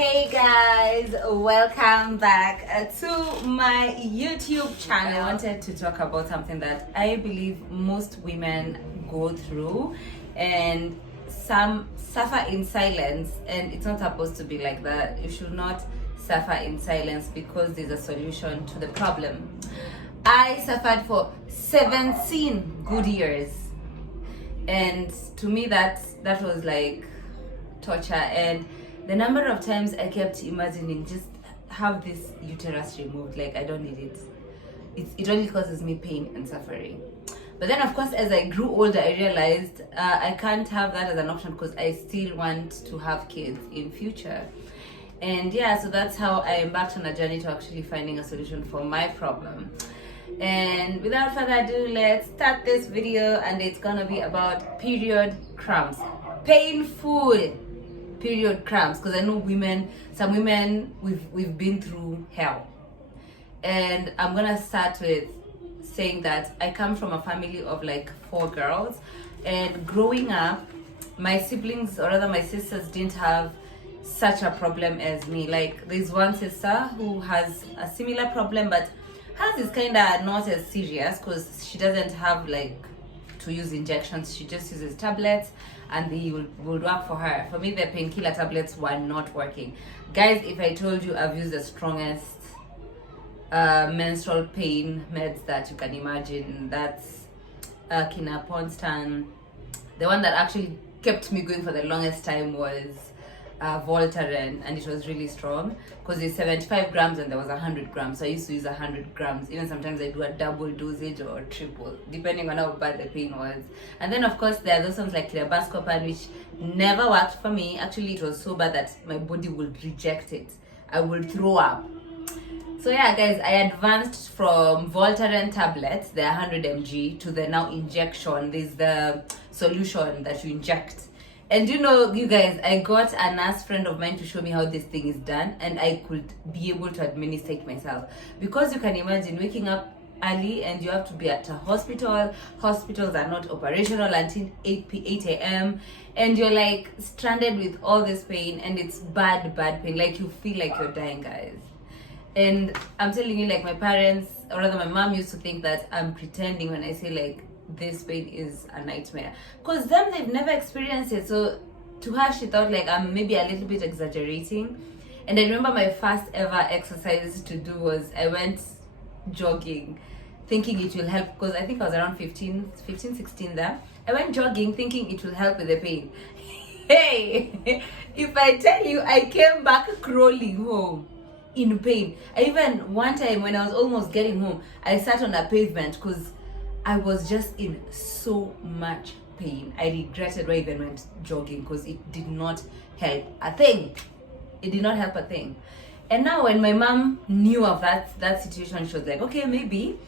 Hey guys, welcome back to my YouTube channel. I wanted to talk about something that I believe most women go through, and some suffer in silence, and it's not supposed to be like that. You should not suffer in silence because there's a solution to the problem. I suffered for 17 good years, and to me that was like torture. And the number of times I kept imagining just have this uterus removed, like I don't need it. It only causes me pain and suffering. But then of course as I grew older I realized I can't have that as an option because I still want to have kids in future. And yeah, so that's how I embarked on a journey to actually finding a solution for my problem. And without further ado, let's start this video, and it's gonna be about period cramps. Painful period cramps, because I know some women, we've been through hell. And I'm gonna start with saying that I come from a family of like 4 girls, and growing up my siblings, or rather my sisters, didn't have such a problem as me. Like there's one sister who has a similar problem, but hers is kind of not as serious because she doesn't have like to use injections. She just uses tablets and they will work for her. For me, the painkiller tablets were not working. Guys, if I told you I've used the strongest menstrual pain meds that you can imagine, that's Kinaponstan. The one that actually kept me going for the longest time was Voltaren, and it was really strong because it's 75 grams and there was 100 grams. So I used to use 100 grams. Even sometimes I do a double dosage or triple, depending on how bad the pain was. And then of course there are those ones like Clearbascopan, which never worked for me. Actually, it was so bad that my body would reject it. I would throw up. So yeah, guys, I advanced from Voltaren tablets, the 100 mg, to the now injection. There's the solution that you inject. And you know, you guys, I got a nurse friend of mine to show me how this thing is done, and I could be able to administer it myself. Because you can imagine waking up early and you have to be at a hospital. Hospitals are not operational until 8 a.m. and you're like stranded with all this pain, and it's bad pain. Like you feel like you're dying, guys. And I'm telling you, like my parents, or rather my mom, used to think that I'm pretending when I say like this pain is a nightmare, because they've never experienced it. So to her, she thought like I'm maybe a little bit exaggerating. And I remember my first ever exercise to do was I went jogging thinking it will help, because I think I was around 15, 16 there. I went jogging thinking it will help with the pain. Hey, if I tell you, I came back crawling home in pain. I even one time when I was almost getting home, I sat on a pavement because I was just in so much pain. I regretted why I even went jogging because it did not help a thing. It did not help a thing. And now when my mom knew of that situation, she was like, okay, maybe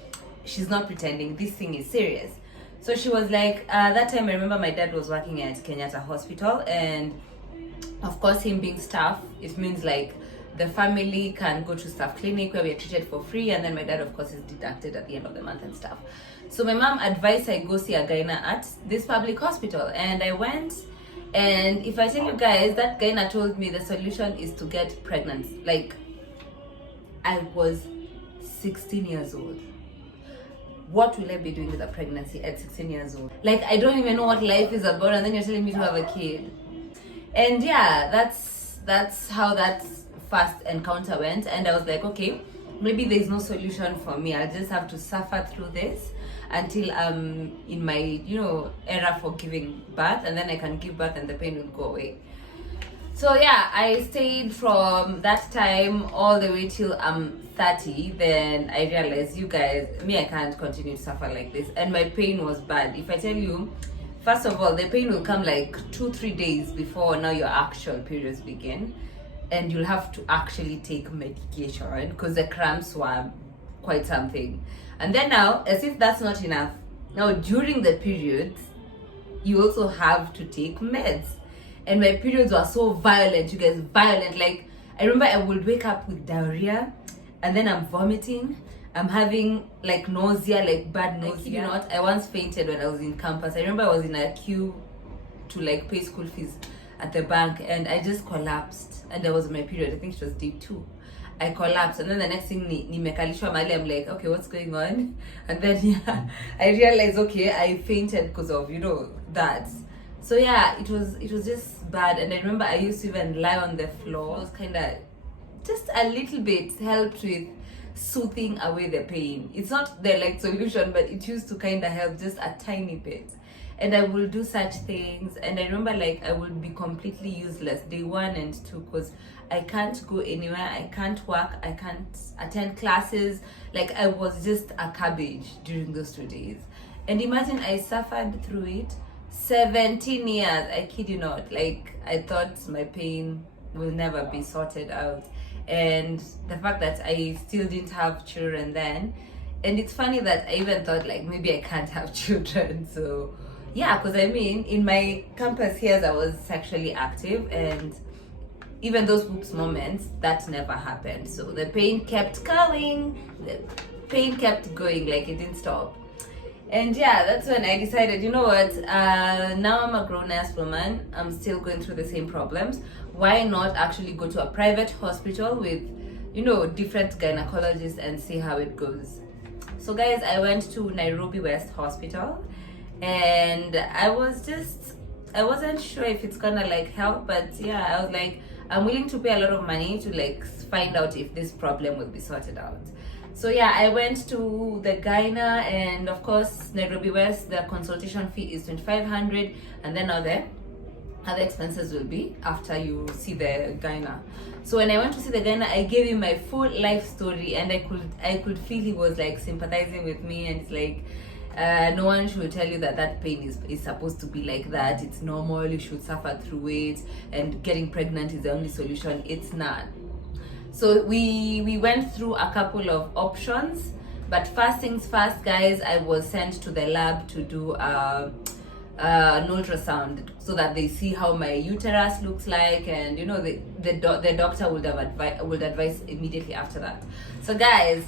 she's not pretending. This thing is serious. So she was like, that time I remember my dad was working at Kenyatta Hospital, and of course him being staff, it means like the family can go to staff clinic where we are treated for free, and then my dad of course is deducted at the end of the month and stuff. So my mom advised I go see a gyna at this public hospital, and I went. And if I tell you guys, that gyna told me the solution is to get pregnant. Like I was 16 years old. What will I be doing with a pregnancy at 16 years old? Like I don't even know what life is about, and then you're telling me to have a kid. And yeah, that's how that first encounter went. And I was like, okay, maybe there's no solution for me. I'll just have to suffer through this until I'm in my, era for giving birth, and then I can give birth and the pain will go away. So yeah, I stayed from that time all the way till I'm 30. Then I realized, you guys, I can't continue to suffer like this. And my pain was bad. If I tell you, first of all, the pain will come like 2-3 days before now your actual periods begin. And you'll have to actually take medication because the cramps were quite something. And then now, as if that's not enough, now during the periods, you also have to take meds. And my periods were so violent, you guys, violent. Like, I remember I would wake up with diarrhea, and then I'm vomiting. I'm having like nausea, like bad nausea. I once fainted when I was in campus. I remember I was in a queue to like pay school fees at the bank, and I just collapsed, and there was my period. I think it was day 2. I collapsed, and then the next thing nimekalishwa mali, I'm like, okay, what's going on? And then yeah, I realized, okay, I fainted because of that. So yeah, it was just bad. And I remember I used to even lie on the floor. It was kind of just a little bit helped with soothing away the pain. It's not the like solution, but it used to kind of help just a tiny bit. And I will do such things, and I remember like I would be completely useless day 1 and 2 because I can't go anywhere, I can't work, I can't attend classes. Like I was just a cabbage during those 2 days. And imagine I suffered through it 17 years. I kid you not. Like I thought my pain will never be sorted out, and the fact that I still didn't have children then. And it's funny that I even thought like maybe I can't have children. So yeah, because I mean, in my campus years, I was sexually active, and even those whoops moments, that never happened. So the pain kept going, like it didn't stop. And yeah, that's when I decided, you know what, now I'm a grown-ass woman, I'm still going through the same problems. Why not actually go to a private hospital with, different gynecologists and see how it goes? So guys, I went to Nairobi West Hospital, and I wasn't sure if it's gonna like help, but yeah, I was like, I'm willing to pay a lot of money to like find out if this problem will be sorted out. So yeah, I went to the gyna, and of course Nairobi West, the consultation fee is 2,500, and then other expenses will be after you see the gyna. So when I went to see the gyna, I gave him my full life story, and I could feel he was like sympathizing with me, and it's like, no one should tell you that pain is supposed to be like that. It's normal, you should suffer through it, and getting pregnant is the only solution. It's not. So we went through a couple of options, but first things first, guys, I was sent to the lab to do an ultrasound so that they see how my uterus looks like, and the doctor would advise immediately after that. So guys,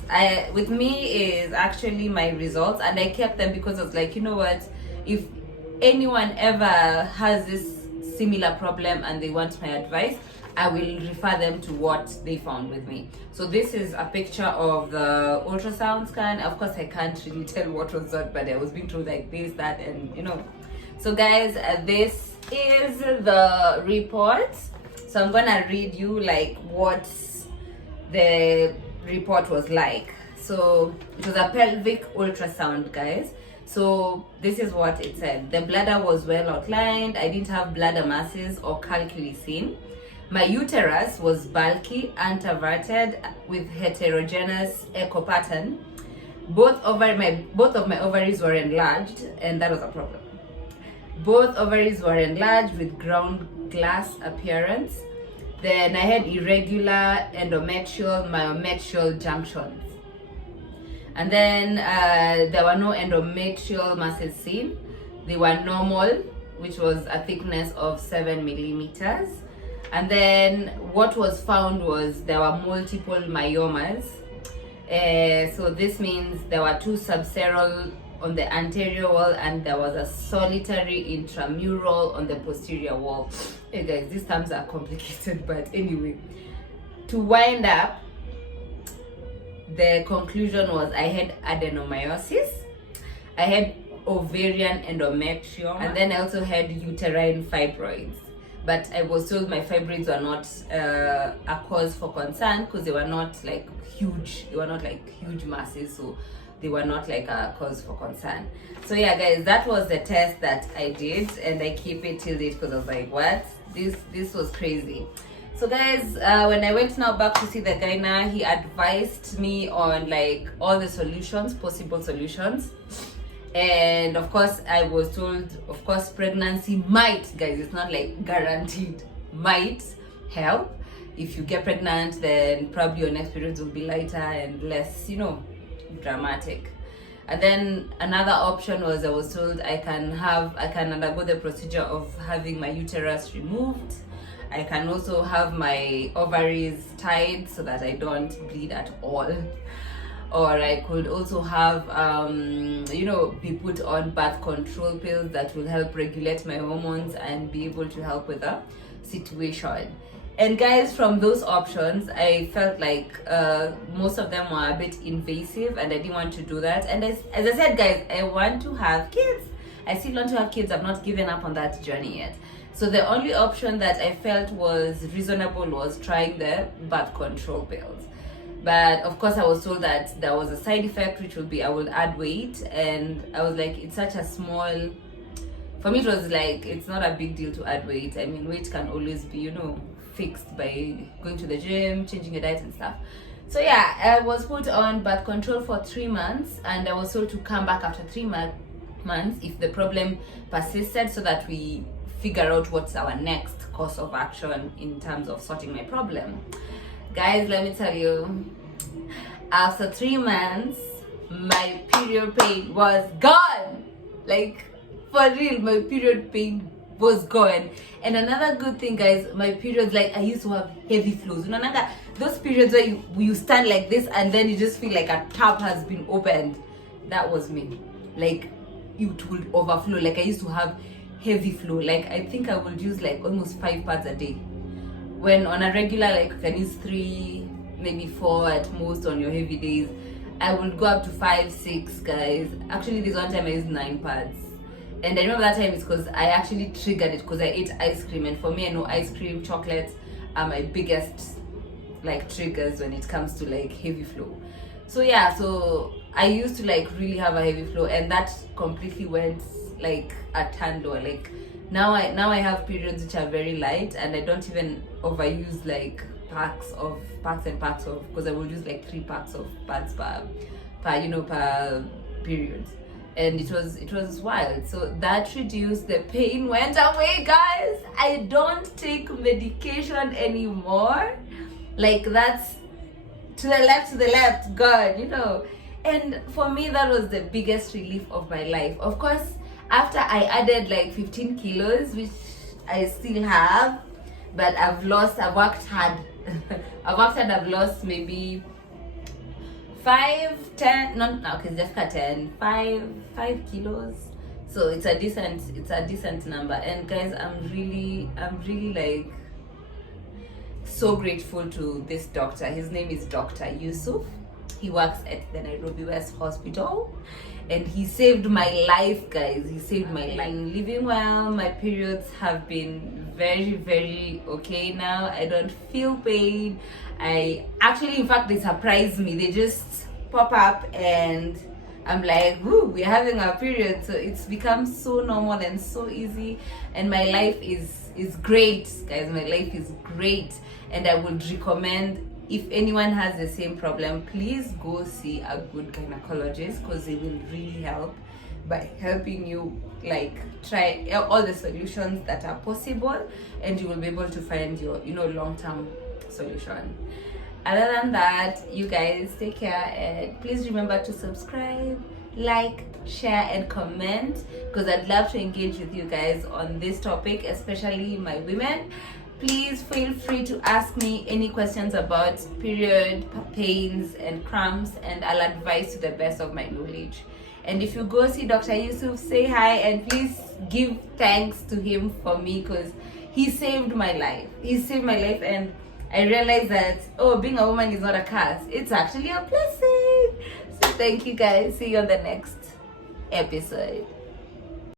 with me is actually my results, and I kept them because I was like, you know what, if anyone ever has this similar problem and they want my advice, I will refer them to what they found with me. So this is a picture of the ultrasound scan. Of course, I can't really tell what was what, but I was being told like this, that, and So guys, this is the report. So I'm gonna read you like what the report was like. So it was a pelvic ultrasound, guys. So this is what it said. The bladder was well outlined. I didn't have bladder masses or calculi seen. My uterus was bulky, anteverted, with heterogeneous echo pattern. Both of my ovaries were enlarged, and that was a problem. Both ovaries were enlarged with ground glass appearance. Then I had irregular endometrial, myometrial junctions. And then there were no endometrial masses seen. They were normal, which was a thickness of 7 millimeters. And then what was found was there were multiple myomas. So this means there were 2 subseral on the anterior wall, and there was a solitary intramural on the posterior wall. Hey guys, these terms are complicated, but anyway, to wind up, the conclusion was I had adenomyosis, I had ovarian endometrium, and then I also had uterine fibroids. But I was told my fibroids were not a cause for concern because they were not like huge. They were not like huge masses, so they were not like a cause for concern. So yeah, guys, that was the test that I did, and I keep it till date because I was like, what? This was crazy. So guys, when I went now back to see the gyna, he advised me on like all the possible solutions. And of course, I was told, of course, pregnancy might, guys, it's not like guaranteed, might help. If you get pregnant, then probably your next periods will be lighter and less, dramatic. And then another option was I was told I can undergo the procedure of having my uterus removed. I can also have my ovaries tied so that I don't bleed at all. Or I could also have, be put on birth control pills that will help regulate my hormones and be able to help with the situation. And guys, from those options, I felt like most of them were a bit invasive, and I didn't want to do that. And as I said, guys, I want to have kids. I still want to have kids. I've not given up on that journey yet. So the only option that I felt was reasonable was trying the birth control pills. But of course, I was told that there was a side effect, which would be I would add weight. And I was like, it's such a small... For me, it was like, it's not a big deal to add weight. I mean, weight can always be, fixed by going to the gym, changing your diet and stuff. So yeah, I was put on birth control for 3 months, and I was told to come back after 3 months if the problem persisted, so that we figure out what's our next course of action in terms of sorting my problem. Guys, let me tell you, after 3 months, my period pain was gone. Like, for real, my period pain was gone. And another good thing, guys, my periods, like, I used to have heavy flows. Those periods where you stand like this and then you just feel like a tap has been opened. That was me. Like, it would overflow. Like, I used to have heavy flow. Like, I think I would use like almost 5 pads a day. When on a regular, like, you can use 3, maybe 4 at most on your heavy days. I would go up to 5, 6, guys. Actually, this one time I used 9 pads. And I remember that time it's because I actually triggered it because I ate ice cream. And for me, I know ice cream, chocolate are my biggest like triggers when it comes to like heavy flow. So yeah, so I used to like really have a heavy flow, and that completely went like a turn lower. Like now I have periods which are very light, and I don't even overuse like packs and packs of, because I will use like 3 packs of pads per period. And it was wild. So that reduced, the pain went away, guys. I don't take medication anymore. Like, that's to the left, God, And for me, that was the biggest relief of my life. Of course, after I added like 15 kilos, which I still have, but I've worked hard. I've lost maybe 5 kilos. So it's a decent number. And guys, I'm really like so grateful to this doctor. His name is Dr. Yusuf. He works at the Nairobi West Hospital, and he saved my life, guys. He saved my life. I'm living well. My periods have been very, very okay now. I don't feel pain. I actually, in fact, they surprise me. They just pop up and I'm like, woo, we're having our period. So it's become so normal and so easy, and my life is great, guys. My life is great, and I would recommend, if anyone has the same problem, please go see a good gynecologist, because they will really help by helping you like try all the solutions that are possible, and you will be able to find your long-term solution. Other than that, you guys take care, and please remember to subscribe, like, share and comment, because I'd love to engage with you guys on this topic, especially my women. Please feel free to ask me any questions about period pains and cramps, and I'll advise to the best of my knowledge. And if you go see Dr. Yusuf, say hi, and please give thanks to him for me, because he saved my life. He saved my life, and I realized that, being a woman is not a curse. It's actually a blessing. So thank you, guys. See you on the next episode.